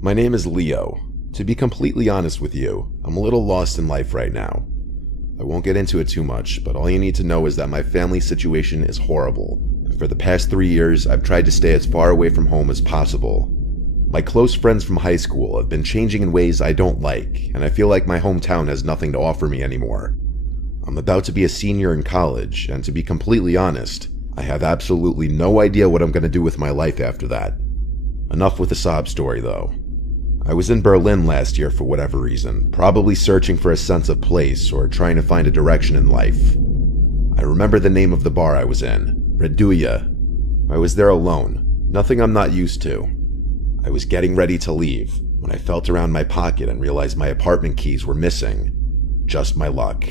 My name is Leo. To be completely honest with you, I'm a little lost in life right now. I won't get into it too much, but all you need to know is that my family situation is horrible. And for the past 3 years, I've tried to stay as far away from home as possible. My close friends from high school have been changing in ways I don't like, and I feel like my hometown has nothing to offer me anymore. I'm about to be a senior in college, and to be completely honest, I have absolutely no idea what I'm going to do with my life after that. Enough with the sob story, though. I was in Berlin last year for whatever reason, probably searching for a sense of place or trying to find a direction in life. I remember the name of the bar I was in, Reduya. I was there alone, nothing I'm not used to. I was getting ready to leave when I felt around my pocket and realized my apartment keys were missing. Just my luck.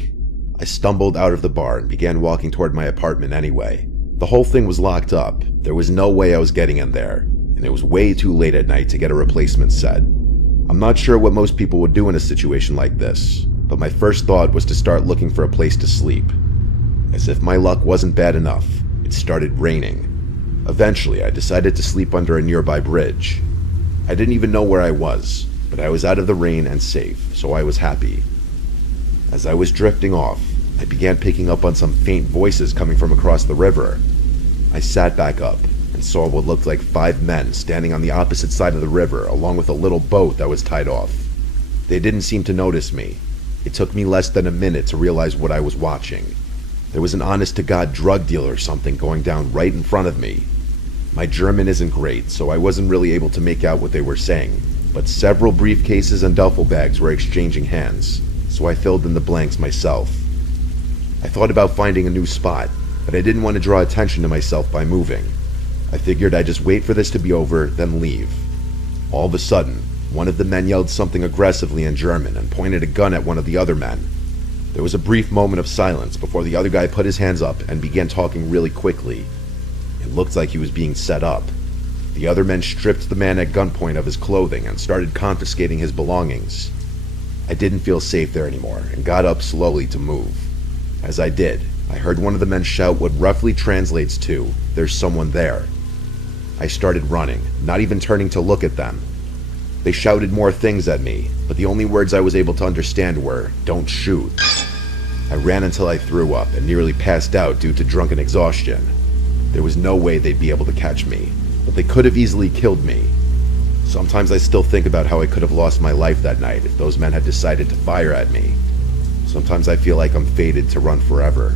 I stumbled out of the bar and began walking toward my apartment anyway. The whole thing was locked up. There was no way I was getting in there, and it was way too late at night to get a replacement set. I'm not sure what most people would do in a situation like this, but my first thought was to start looking for a place to sleep. As if my luck wasn't bad enough, it started raining. Eventually, I decided to sleep under a nearby bridge. I didn't even know where I was, but I was out of the rain and safe, so I was happy. As I was drifting off, I began picking up on some faint voices coming from across the river. I sat back up and saw what looked like 5 men standing on the opposite side of the river along with a little boat that was tied off. They didn't seem to notice me. It took me less than a minute to realize what I was watching. There was an honest-to-God drug dealer or something going down right in front of me. My German isn't great, so I wasn't really able to make out what they were saying, but several briefcases and duffel bags were exchanging hands, so I filled in the blanks myself. I thought about finding a new spot, but I didn't want to draw attention to myself by moving. I figured I'd just wait for this to be over, then leave. All of a sudden, one of the men yelled something aggressively in German and pointed a gun at one of the other men. There was a brief moment of silence before the other guy put his hands up and began talking really quickly. It looked like he was being set up. The other men stripped the man at gunpoint of his clothing and started confiscating his belongings. I didn't feel safe there anymore and got up slowly to move. As I did, I heard one of the men shout what roughly translates to, "There's someone there." I started running, not even turning to look at them. They shouted more things at me, but the only words I was able to understand were, "Don't shoot." I ran until I threw up and nearly passed out due to drunken exhaustion. There was no way they'd be able to catch me, but they could have easily killed me. Sometimes I still think about how I could have lost my life that night if those men had decided to fire at me. Sometimes I feel like I'm fated to run forever.